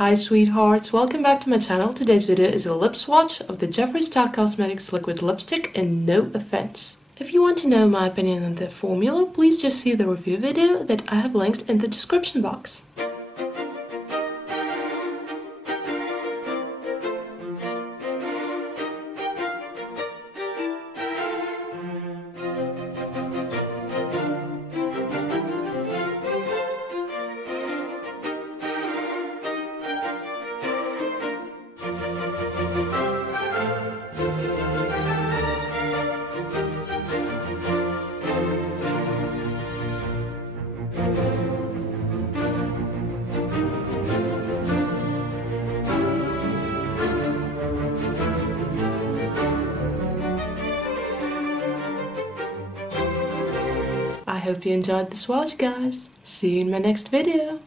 Hi sweethearts, welcome back to my channel. Today's video is a lip swatch of the Jeffree Star Cosmetics liquid lipstick in No Offense. If you want to know my opinion on the formula, please just see the review video that I have linked in the description box. I hope you enjoyed the swatch, guys. See you in my next video.